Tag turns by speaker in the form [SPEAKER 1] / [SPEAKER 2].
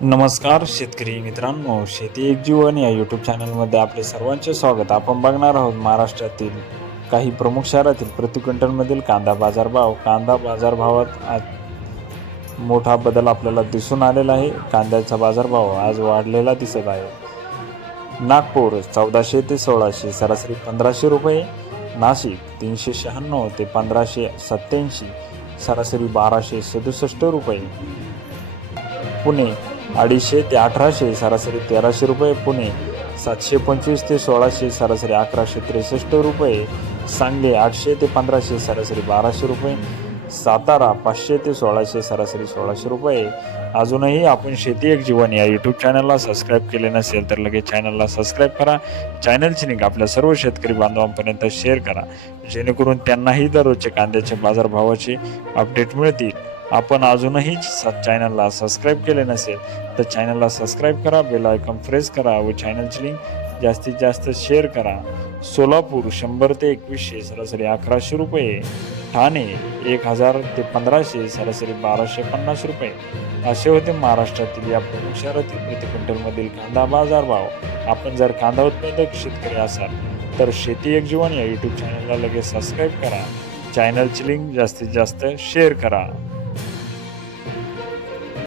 [SPEAKER 1] नमस्कार शेतकरी मित्रांनो. शेती एक जीवन या यूट्यूब चॅनलमध्ये आपले सर्वांचे स्वागत. आपण बघणार आहोत महाराष्ट्रातील काही प्रमुख शहरातील प्रति क्विंटलमधील कांदा बाजारभाव कांदा बाजारभावात आज मोठा बदल आपल्याला दिसून आलेला आहे. कांद्याचा बाजारभाव आज वाढलेला दिसत आहे. नागपूर चौदाशे ते सोळाशे सरासरी पंधराशे रुपये. नाशिक तीनशे शहाण्णव ते पंधराशे सत्याऐंशी सरासरी बाराशे सदुसष्ट रुपये. पुणे. अडीचशे ते अठराशे सरासरी तेराशे रुपये पुणे. सातशे पंचवीस ते सोळाशे सरासरी अकराशे त्रेसष्ट रुपये. सांगली आठशे ते पंधराशे सरासरी बाराशे रुपये. सातारा पाचशे ते सोळाशे सरासरी सोळाशे रुपये. अजूनही आपण शेती एक जीवन या यूट्यूब चॅनलला सबस्क्राईब केले नसेल तर लगेच चॅनलला सबस्क्राईब करा. चॅनलची लिंक आपल्या सर्व शेतकरी बांधवांपर्यंत शेअर करा. जेणेकरून त्यांनाही दररोजचे कांद्याचे बाजारभावाचे अपडेट मिळतील. आपण अजूनही स- चॅनलला सबस्क्राईब केले नसेल तर चॅनलला सबस्क्राईब करा बेल आयकॉन प्रेस करा व चॅनलची लिंक जास्तीत जास्त शेअर करा. सोलापूर शंभर ते एकवीसशे सरासरी अकराशे रुपये ठाणे एक हजार ते पंधराशे सरासरी बाराशे पन्नास रुपये. असे होते महाराष्ट्रातील या प्रमुख शहरातील प्रति क्विंटलमधील कांदा बाजार भाव. आपण जर कांदा उत्पादक शेतकरी असाल तर शेती एक जीवन या यूट्यूब चॅनलला लगेच सबस्क्राईब करा. चॅनलची लिंक जास्तीत जास्त शेअर करा.